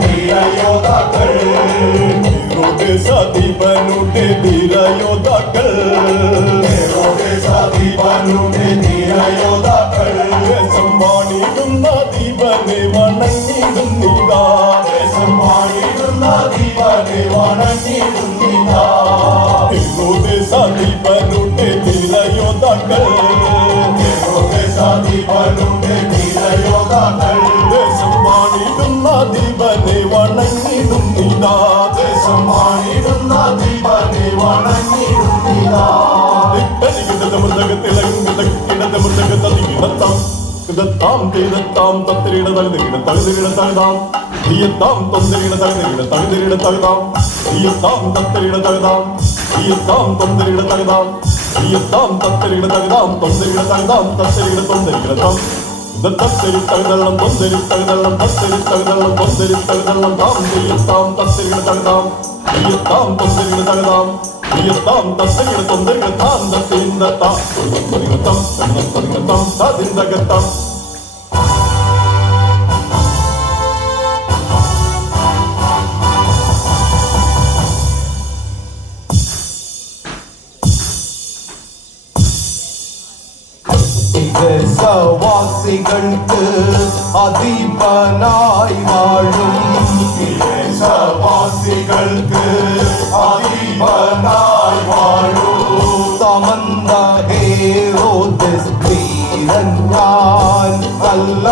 ധീരയോദ്ധാക്കൾ ഹീറോദേശാധിപനുടെ ധീരയോദ്ധാക്കൾ ഹീറോദേശാധിപനുടെ ധീരയോദ്ധാക്കൾ ദേശം വാണിടുന്ന ദീപനെ വണങ്ങിടുന്നിതാ ദേശം വാണിടുന്ന ദീപനെ വണങ്ങിടുന്നിതാ ഹീറോദേശാധിപനുടെ ധീരയോദ്ധാക്കൾ ഹീറോദേശാധിപനുടെ ധീരയോദ്ധാക്കൾ ദേശം വാണിടുന്ന ദീപനെ വണങ്ങിടുന്നിതാ ദേശം വാണിടുന്ന ദീപനെ വണങ്ങിടുന്നിതാ കിടത്താം തീരത്താം തത്തിരിട തഴുതിരിട തഴുതിരിട തഴുതാം തീയത്താം തൊന്തരിട തഴുതിരിട തഴുതിരിട തഴുതാം തീയത്താം തത്തിരിട തഴുതാം തീയത്താം തൊന്തരിട തഴുതാം തീയത്താം തത്തിരിട തഴുതാം തൊന്തരിട തഴുതാം തത്തിരിട തൊന്തരിടത്താം തത്തിരി തഴുതള്ളം തൊന്തരി തഴുതള്ളം തത്തിരി തഴുതള്ളം തൊന്തരി തഴുതള്ളം താം തീയത്താം തത്തിരിട തഴുതാം തീയത്താം തൊന്തരിട തഴുതാം തീയത്താം തത്തിരിട തൊന്തരിട താം തത്തിരിടത്താം തൊന്തരിടത്താം തൊന്തരിടത്താം തതിന്തകത്താം ദേശവാസികൾക്ക് അധീപനായി വാഴും ദേശവാസികൾക്ക് അധീപനായി വാഴും സമന്ത ഹേറോദസ് ധീരൻ ഞാൻ അല്ല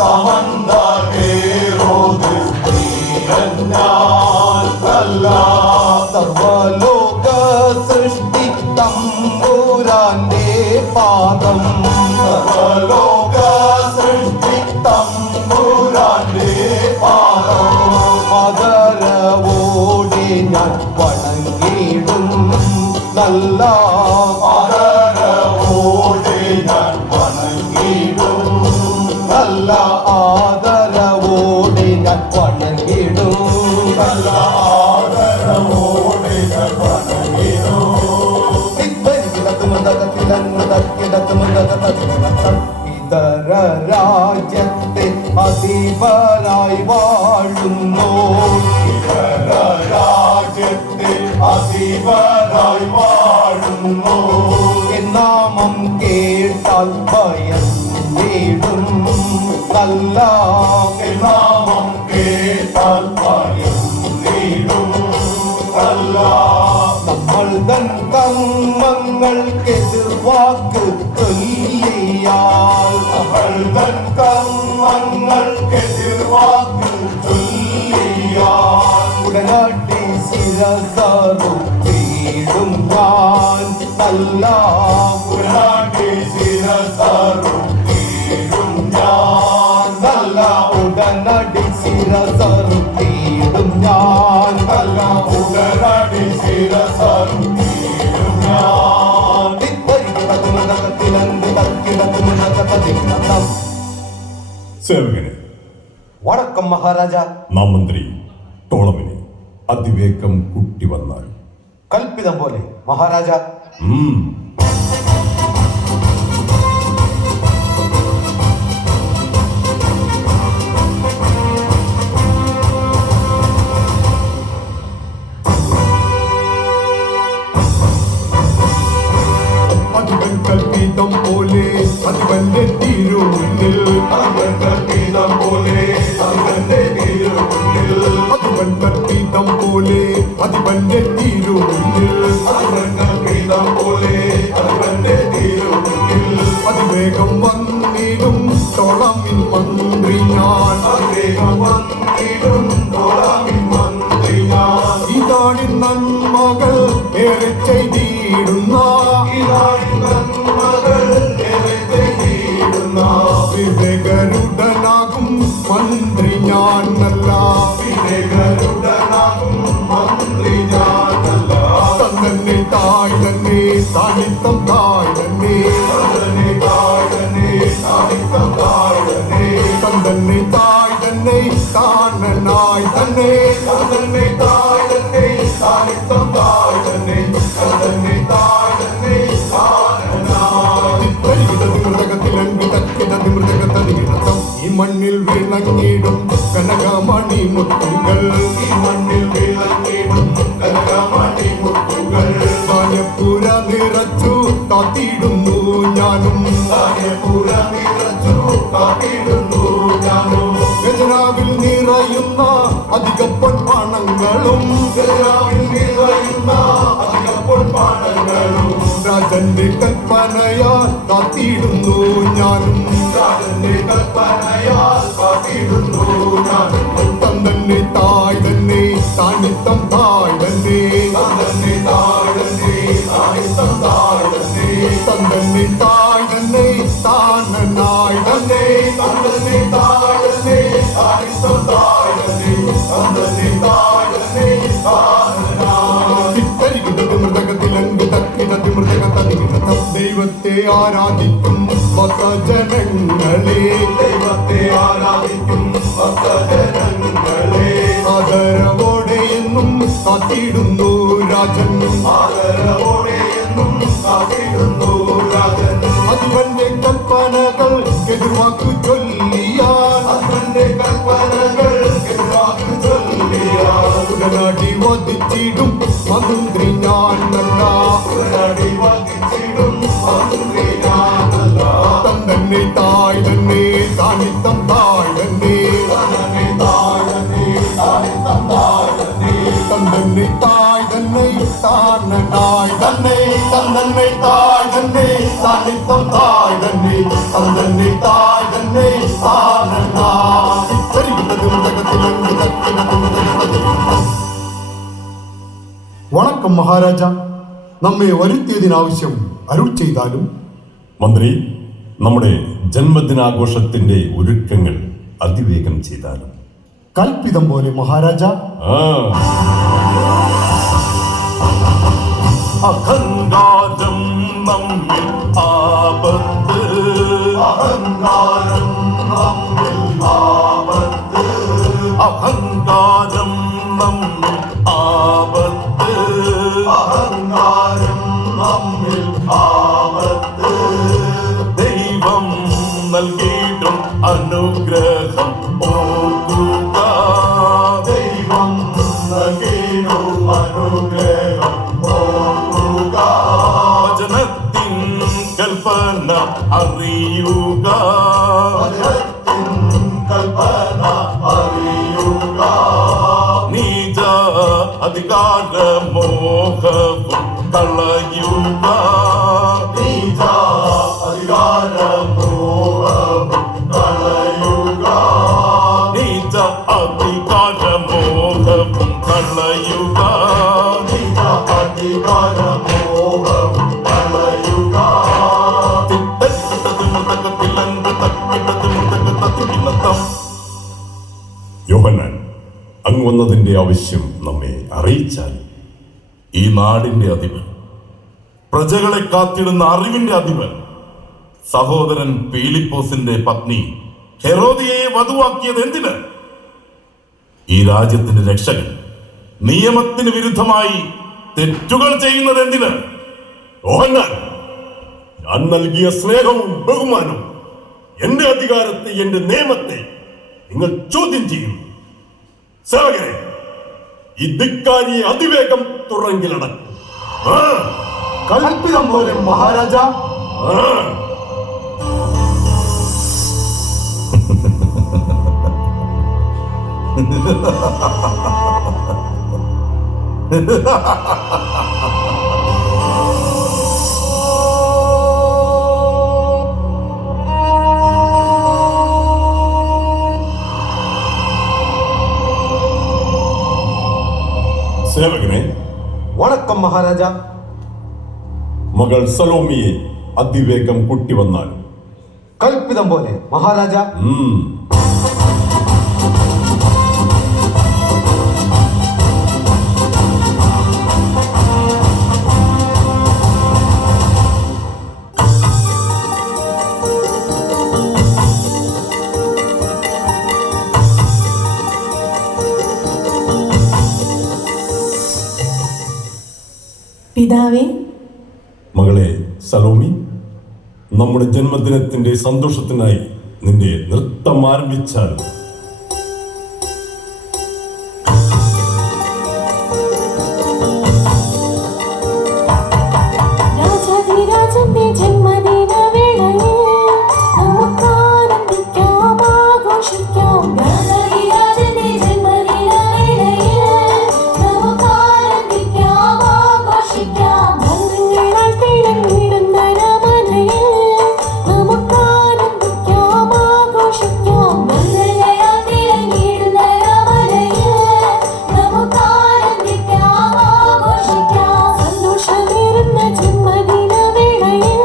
സമന്ത ഹേറോദസ് ധീരൻ ഞാൻ അല്ല സർവലോക സൃഷ്ടി തമ്പുരാന്റെ പാദം സർവലോക സൃഷ്ടി തമ്പുരാന്റെ പാദം ആദരവോടെ ഞാൻ വണങ്ങിടും നല്ല ആദരവോടെ ഞാൻ വണങ്ങിടും നല്ല ആദരവോടെ ഞാൻ വണങ്ങിടും നല്ല ആദരവോടെ ഞാൻ വണങ്ങിടും ഇതര രാജ്യത്തെ അധീപരായി വാഴുന്നു ഇതര രാജ്യത്തെ അധീപനായി വാഴുന്നു നാമം കേട്ടാൽ ഭയം നേടും നല്ല നാമം കേട്ടാൽ ഭയം നേടും നല്ല നമ്മൾ തൻ കർമ്മങ്ങൾക്കെതിർവാക്ക് ചൊല്ലിയാൽ നമ്മൾ തൻ കർമ്മങ്ങൾക്കെതിർവാക്ക് ചൊല്ലിയാൽ ഉടനടി ശിരസറുത്തിടും ഞാൻ നല്ല ഉടനടി ശിരസറുത്തിടും ഞാൻ നല്ല ഉടനടി ശിരസറുത്തിടും ഞാൻ നല്ല ഉടനടി ശിരസറുത്തിടും ഞാൻ സേവകനെ വണക്കം മഹാരാജ. നാം മന്ത്രി ടോളമിനെ അതിവേഗം കുട്ടി വന്നാൽ കൽപ്പിതം പോലെ മഹാരാജ. അതിവൻ കൽപ്പിതം പോലെ അതിവന്റെ തിരുമുന്നിൽ അതിവൻ കൽപ്പിതം പോലെ അതിവന്റെ തിരുമുന്നിൽ അതിവൻ കൽപ്പിതം പോലെ അതിവന്റെ തിരുമുന്നിൽ അതിവൻ കൽപ്പിതം പോലെ അതിവന്റെ തിരുമുന്നിൽ അതിവേഗം വന്നിടും ടോളമിൻ മന്ത്രി ഞാൻ അതിവേഗം വന്നിടും ടോളമിൻ മന്ത്രി ഞാൻ ഇതാണ് നന്മകൾ ഏറെ ചെയ്തിടുന്ന വിവേകരുടനാകും മന്ത്രി ഞാനല്ല വിവേകരുടനാകും മന്ത്രി ഞാനല്ല തന്നെ തായ് തന്നെ താണിത്തം തായ് തന്നെ തന്നെ തായ് തന്നെ താണിത്തം തായ് തന്നെ തന്നെ തായ് തന്നെ താണനായ് തന്നെ തന്നെ തായ് തന്നെ താണിത്തം തായ് തന്നെ തന്നെ തായ് തന്നെ താണനായ് മൃദകത്തടികിടത്തം ഈ മണ്ണിൽ വിളങ്ങിടും കനകമണി മുത്തുകൾ ഈ മണ്ണിൽ വിളങ്ങിടും കനകമണി മുത്തുകൾ താനപ്പുര നിറച്ചു കാത്തിടുന്നു ഞാനും താനപ്പുര നിറച്ചു കാത്തിടുന്നു ഞാനും ഖജനാവിൽ നിറയുന്ന അധിക പൊൻപാണങ്ങളും ഖജനാവിൽ നിറയുന്ന അധിക പൊൻപാണങ്ങളും രാജന്റെ കൽപ്പനയാൽ കാത്തിടുന്നു ഞാനും രാജന്റെ കൽപ്പനയാൽ കാത്തിടുന്നു ഞാനും തന്നെ തായ് തന്നെ താനിത്തം തായ് തന്നെ തന്നെ തായ് തന്നെ താനിത്തം തായ് തന്നെ തന്നെ തായ് തന്നെ താനനായ് തന്നെ തന്നെ തായ് തന്നെ താനിത്തം തായ് തന്നെ തന്നെ തായ് തന്നെ താനനായ് മൃദകത്തിലങ്കി തക്കിടതി മൃദകത്തടികിടത്തം ദൈവത്തെ ആരാധിക്കും ഭക്തജനങ്ങളെ ദൈവത്തെ ആരാധിക്കും ഭക്തജനങ്ങളെ ആദരവോടെ എന്നും കാത്തിടുന്നു രാജൻ ആദരവോടെ എന്നും കാത്തിടുന്നു രാജൻ അതിവന്റെ കൽപ്പനകൾ എതിർവാക്കു ചൊല്ലിയാൽ അതിവന്റെ കൽപ്പനകൾ എതിർവാക്കു ചൊല്ലിയാൽ ഉടനടി വധിച്ചിടും മന്ത്രി ഞാനല്ല ഉടനടി വധിച്ചിടും മന്ത്രി ഞാനല്ല തന്നെ തായ് തന്നെ താനിത്തം തായ് തന്നെ തന്നെ തായ് തന്നെ താനിത്തം തായ് തന്നെ തന്നെ തായ് തന്നെ താനനായ് തന്നെ തന്നെ തായ് തന്നെ താനിത്തം തായ് തന്നെ തന്നെ തായ് തന്നെ താനനായ് വണക്കം മഹാരാജ നമ്മെ വരുത്തിയതിനാവശ്യം അരുൾ ചെയ്താലും മന്ത്രി നമ്മുടെ ജന്മദിനാഘോഷത്തിന്റെ ഒരുക്കങ്ങൾ അതിവേഗം ചെയ്താലും കൽപ്പിതം പോലെ മഹാരാജ അഹങ്കാരം നമ്മിൽ ആപത്ത് അഹങ്കാരം നമ്മിൽ ആപത്ത് അഹങ്കാരം നമ്മിൽ ആപത്ത് അഹങ്കാരം നമ്മിൽ ആപത്ത് ദൈവം നൽകിയിടും അനുഗ്രഹം ഓർക്കുക ദൈവം നൽകിയിടും അനുഗ്രഹം ഓർക്കുക വചനത്തിൻ കൽപ്പന അറിയുക വചനത്തിൻ കൽപ്പന അറിയുക നീച അധികാര മോഹവും കളയുക നീച അധികാര മോഹവും കളയുക നീച അധികാര മോഹവും കളയുക നീച അധികാര മോഹവും കളയുക യോഹന്നാൻ അങ്ങ് വന്നതിന്റെ ആവശ്യം നമ്മെ അറിയിച്ചാൽ ഈ നാടിന്റെ അധിപൻ പ്രജകളെ കാത്തിടുന്ന അറിവിന്റെ അധിപൻ സഹോദരൻ പീലിപ്പോസിന്റെ പത്നി ഹെരോദിയയെ വധുവാക്കിയത് എന്തിന്? ഈ രാജ്യത്തിന്റെ രക്ഷകൻ നിയമത്തിന് വിരുദ്ധമായി തെറ്റുകൾ ചെയ്യുന്നത് എന്തിന്? യോഹന്നാൻ, ഞാൻ നൽകിയ സ്നേഹവും ബഹുമാനവും എന്റെ അധികാരത്തെ എന്റെ നിയമത്തെ നിങ്ങൾ ചോദ്യം ചെയ്യും. സേവകരെ, ഈ ധിക്കാരിയെ അതിവേഗം തുറങ്കിലടക്കും. കൽപ്പിതം പോലെ മഹാരാജ. സേവകനെ, വണക്കം മഹാരാജ. മകൾ സലോമിയെ അതിവേഗം കുട്ടി വന്നാൽ കൽപ്പിതം പോലെ മഹാരാജ. പിതാവേ. മകളെ സലോമി, നമ്മുടെ ജന്മദിനത്തിന്റെ സന്തോഷത്തിനായി നിന്റെ നൃത്തം ആരംഭിച്ചാൽ രാജാധിരാജന്റെ ജന്മദിന വേളയിൽ നമുക്കാനന്ദിക്കാം, ആഘോഷിക്കാം. രാജാധിരാജന്റെ ജന്മദിന വേളയിൽ നമുക്കാനന്ദിക്കാം, ആഘോഷിക്കാം. വർണ്ണങ്ങളാൽ തിളങ്ങിടുന്ന രമണയിൽ നമുക്കാനന്ദിക്കാം, ആഘോഷിക്കാം. വർണ്ണങ്ങളാൽ തിളങ്ങിടുന്ന രമണയിൽ നമുക്കാനന്ദിക്കാം, ആഘോഷിക്കാം. സന്തോഷമേറുന്ന ജന്മദിന വേളയിൽ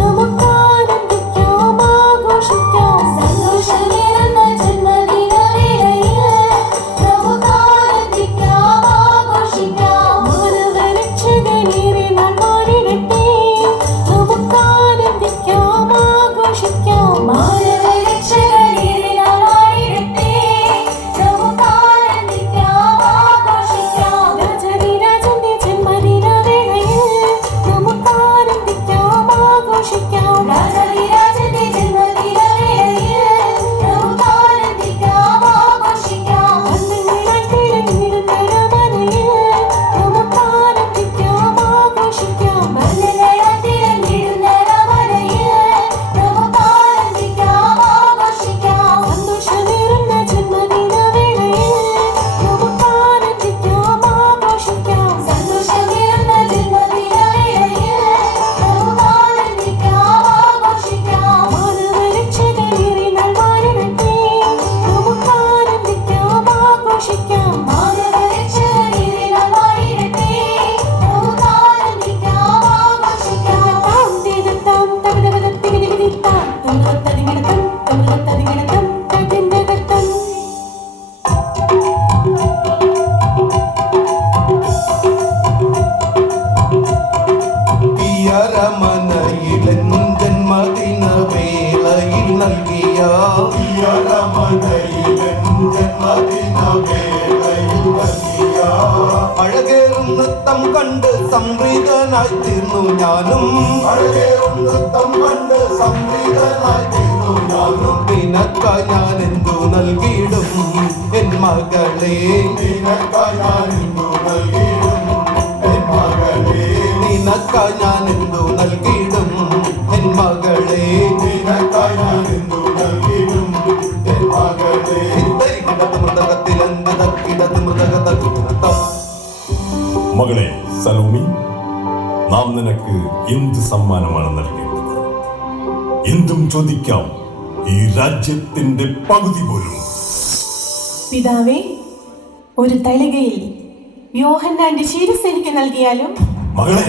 നമുക്കാനന്ദിക്കാം, ആഘോഷിക്കാം. സന്തോഷമേറുന്ന ജന്മദിന വേളയിൽ നമുക്കാനന്ദിക്കാം, ആഘോഷിക്കാം. മാനവരക്ഷകനേറെ നാൾ വാണിടട്ടെ, നമുക്കാനന്ദിക്കാം, ആഘോഷിക്കാം. മാനവരക്ഷകനേറെ നാൾ വാണിടട്ടെ, നമുക്കാനന്ദിക്കാം, ആഘോഷിക്കാം. രാജാധിരാജന്റെ ജന്മദിന വേളയിൽ നമുക്കാനന്ദിക്കാം, ആഘോഷിക്കാം. രാജാധിരാജന്റെ ജന്മദിന വേളയിൽ നമുക്കാനന്ദിക്കാം, ആഘോഷിക്കാം. വർണ്ണങ്ങളാൽ തിളങ്ങിടുന്ന രമണയിൽ നമുക്കാനന്ദിക്കാം, ആഘോഷിക്കാം. വർണ്ണങ്ങളാൽ തിളങ്ങിടുന്ന രമണയിൽ നമുക്കാനന്ദിക്കാം, ആഘോഷിക്കാം. സന്തോഷമേറുന്ന ജന്മദിന വേളയിൽ നമുക്കാനന്ദിക്കാം, ആഘോഷിക്കാം. സന്തോഷമേറുന്ന ജന്മദിന വേളയിൽ നമുക്കാനന്ദിക്കാം, ആഘോഷിക്കാം. മാനവരക്ഷകനേറെ നാൾ വാണിടട്ടെ, നമുക്കാനന്ദിക്കാം, ആഘോഷിക്കാം. മാനവരക്ഷകനേറെ നാൾ വാണിടട്ടെ, നമുക്കാനന്ദിക്കാം, ആഘോഷിക്കാം. താം തീരത്താം തകതകതത്തികിടികിടിത്താം, തകതകതതികിടത്തം, തകതകതതികിടത്തം, തകിന്തകത്തം. പിയരമനയിലൻ ജന്മദിന വേളയിൽ നൽകിയ അഴകേറും നൃത്തം കണ്ട് സംപ്രീതനായി തീർന്നു ഞാനും. നിനക്കായി ഞാൻ എന്തു നൽകിയിടും എൻ മകളെ, നിനക്കായി ഞാൻ എന്തു നൽകിയിടും എൻ മകളെ. ഇടത് മൃതകത്തിലെന്തത് മൃതകതം. മകളെ സലോമി, നാം നിനക്ക് എന്ത് സമ്മാനമാണ് നൽകേണ്ടത്? എന്തും ചോദിക്കാം, ഈ രാജ്യത്തിന്റെ പകുതി പോലും. പിതാവേ, ഒരു തളികയിൽ യോഹന്നാന്റെ ശിരസ് എനിക്ക് നൽകിയാലും? മകളെ,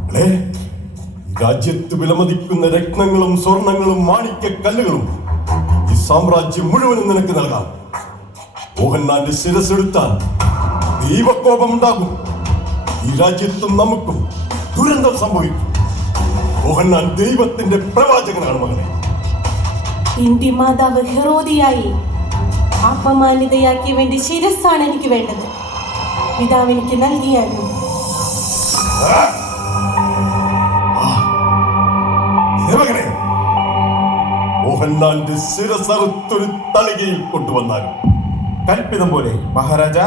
മകളെ, ഈ രാജ്യത്ത് വിലമതിക്കുന്ന രത്നങ്ങളും സ്വർണങ്ങളും മാണിക്യക്കല്ലുകളും ഈ സാമ്രാജ്യം മുഴുവനും നിനക്ക് നൽകാം. മോഹൻലാലിന്റെ ശിരസ്സെടുത്താൽ ദൈവകോപമുണ്ടാകും. ഈ രാജ്യത്തും നമുക്കും ദുരന്തം സംഭവിക്കും. മോഹൻലാൽ ദൈവത്തിന്റെ പ്രവാചകനാണ് മകളെ. എന്റെ മാതാവ് ഹെറോദിയായി അപമാനിതയാക്കിയവന്റെ ശിരസ്സാണ് എനിക്ക് വേണ്ടത്. പിതാവ് എനിക്ക് നൽകിയാലും? സേവകനെ, മോഹൻലാലിന്റെ ശിരസറുത്തൊരു തളികയിൽ കൊണ്ടുവന്നാലും. കൽപ്പിതം പോലെ മഹാരാജ.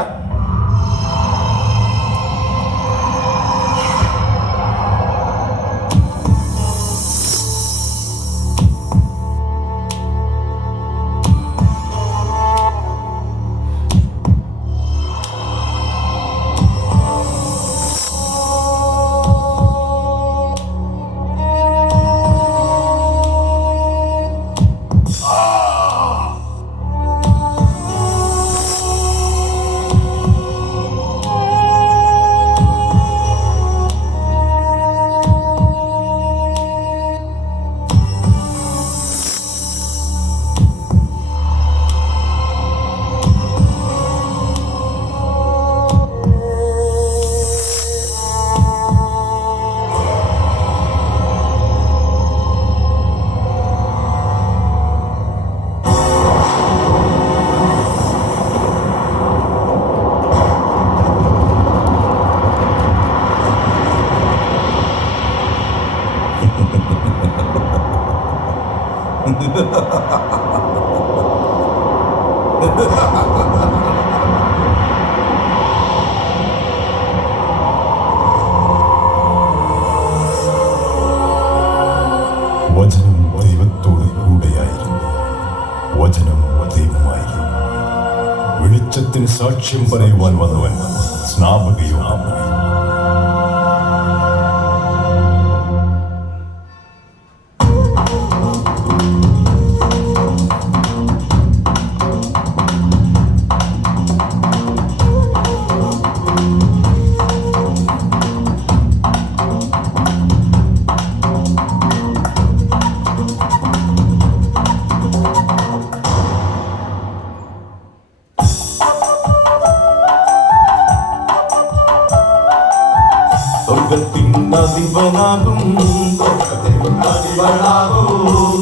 വചനം ദൈവത്തോട് കൂടെയായിരുന്നു, വചനം ദൈവമായിരുന്നു. വെളിച്ചത്തിന് സാക്ഷ്യം പറയുവാൻ വന്നവൻ സ്നാപകയോടാണ്. സ്വർഗത്തിനധിപനാകും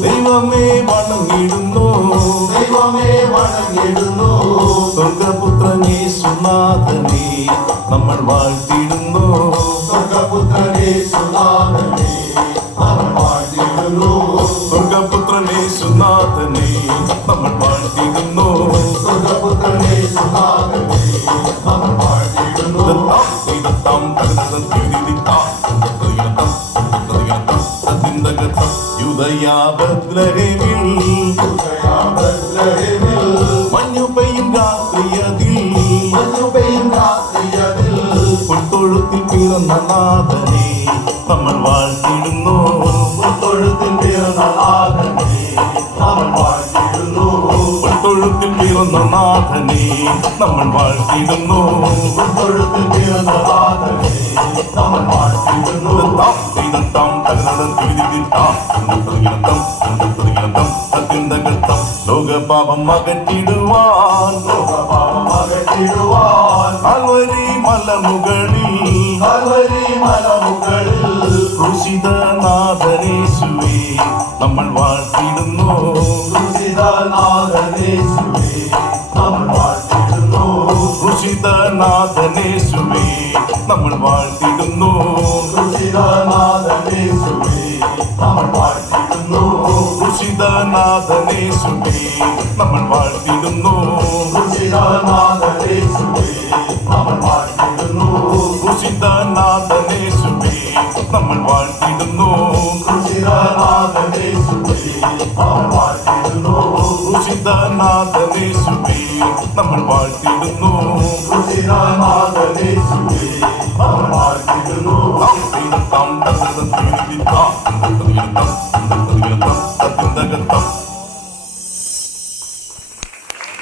ദൈവമേ വണങ്ങിടുന്നു, ദൈവമേ വണങ്ങിടുന്നു. സ്വർഗപുത്രനെ സുനാഥനെ നമ്മൾ വാഴ്ത്തിടുന്നു, സ്വർഗപുത്രനെ സുനാഥനെ നമ്മൾ വാഴ്ത്തിടുന്നു. സ്വർഗപുത്രനെ സുനാഥനെ നമ്മൾ വാഴ്ത്തിടുന്നു, സ്വർഗപുത്രനെ സുനാഥനെ നമ്മൾ വാഴ്ത്തിടുന്നു. മഞ്ഞു പെയ്യും രാത്രിയതിൽ പുൽത്തൊഴുത്തിൽ പിറന്ന നാഥനെ നമ്മൾ വാഴ്ത്തിടുന്നു, പുൽത്തൊഴുത്തിൽ പിറന്ന നാഥനെ നമ്മൾ വാഴ്ത്തിടുന്നു. പുൽത്തൊഴുത്തിൽ പിറന്ന നാഥനെ നമ്മൾ വാഴ്ത്തിടുന്നു, പുൽത്തൊഴുത്തിൽ പിറന്ന നാഥനെ നമ്മൾ വാഴ്ത്തിടുന്നു. ലോകപാപം അകറ്റിടുവാൻ, ലോകപാപം അകറ്റിടുവാൻ കാൽവരി മലമുകളിൽ, കാൽവരി മലമുകളിൽ ക്രൂശിതനാഥനേശുവേ നമ്മൾ വാഴ്ത്തിടുന്നു, ക്രൂശിതനാഥനേശുവേ നമ്മൾ വാഴ്ത്തിടുന്നു. ക്രൂശിതനാഥനേശുവേ നമ്മൾ വാഴ്ത്തിടുന്നു, ക്രൂശിതനാഥനേശുവേ നമ്മൾ വാഴ്ത്തിടുന്നു. ക്രൂശിതനാഥനേശുവേ നമ്മൾ വാഴ്ത്തിടുന്നു, ക്രൂശിതനാഥനേശുവേ നമ്മൾ വാഴ്ത്തിടുന്നു. ക്രൂശിതനാഥനേശുവേ നമ്മൾ വാഴ്ത്തിടുന്നു, ക്രൂശിതനാഥനേശുവേ നമ്മൾ വാഴ്ത്തിടുന്നു. ക്രൂശിതനാഥനേശുവേ നമ്മൾ വാഴ്ത്തിടുന്നു, ക്രൂശിതനാഥനേശുവേ നമ്മൾ വാഴ്ത്തിടുന്നു.